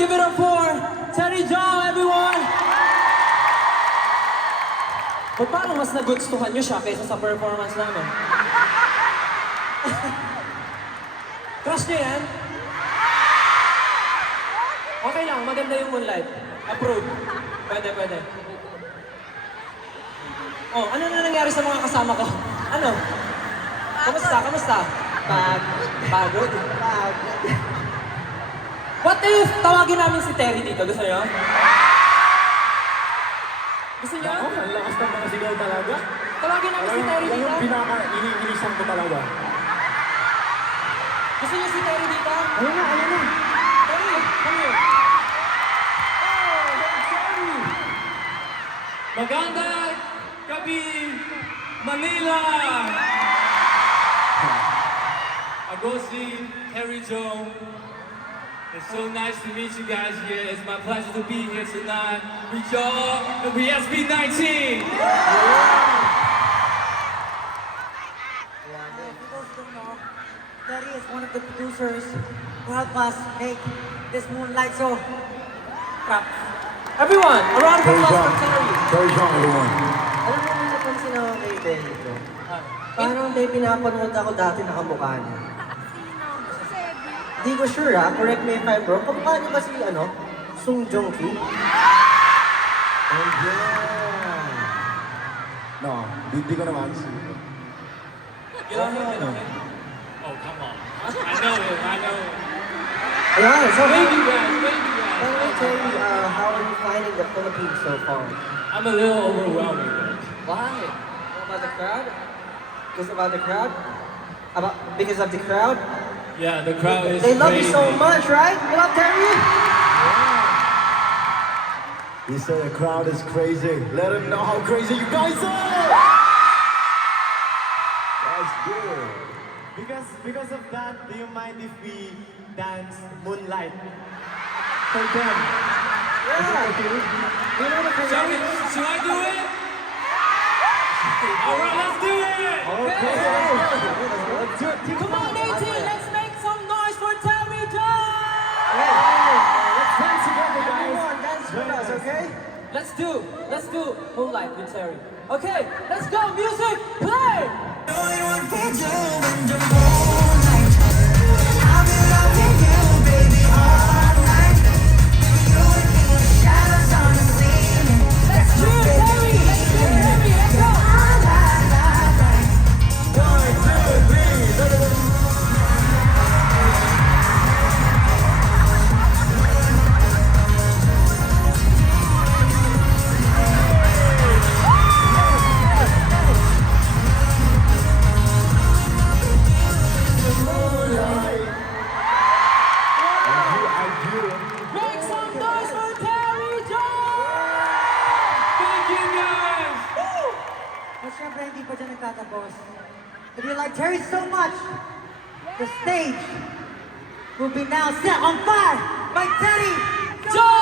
give it up for Terry Jong, everyone! Ba't parang mas nagustuhan nyo siya kaysa sa performance namin? Crush nyo yan? Okay lang, maganda yung Moonlight. Approve. Pwede, pwede. Oh, ano na nangyari sa mga kasama ko? Ano? Kamusta? Kamusta? Pagod? What if tawagin namin si Terry dito? Gusto nyo? Gusto nyo? Ako, ang lakas ng mga sigaw talaga. Tawagin namin si Terry Yan dito? yung pinaka-iniinisan ko talaga. Gusto nyo si Terry dito? Ayun na, ayun na. Terry, come here. Oh, hey, Terry! Magandang gabi, Manila! Ako si Terry Jong. It's so nice to meet you guys here. It's my pleasure to be here tonight with y'all and with SB19. For those who don't know, Terry is one of the producers who helped us make this Moonlight show. Crap. Everyone, a round of Terry applause Jong. for Terry. Terry Jong, everyone. Alam mo, may napansin ako kay Benny ko. Parang may pinapanood ako dati nakamukha niya. Di ko sure ha, correct me if I'm wrong. Kamukha niya ba si, Sung Joong Ki? Oh, yeah. No, hindi ko naman si... Oh, come on. I know him, I know him. Ayan, so Baby guys, baby guys. By the way, Terry, how are you finding the Philippines so far? I'm a little overwhelming though. Why? About the crowd? Because about the crowd? Because of the crowd? Yeah, the crowd is They love you crazy. so much, right? You love Terry? He said the crowd is crazy. Let him know how crazy you guys are! That's good. Because of that, do you mind if we dance Moonlight for them? Yeah. You know the Should Korean? I do it? Alright, let's do it! Okay. Let's do it. Come on, 18, let's make some noise for Terry Jong! Let's dance together, guys. Everyone, dance with us, okay? Let's do Moonlight with Terry. Okay, let's go, music, play! Let's do Terry! Let's do Terry! Let's go! Make some noise for Terry Jong! Thank you guys! But syempre, hindi pa dyan nagtatapos. If you like Terry so much, the stage will be now set on fire by Terry Jong!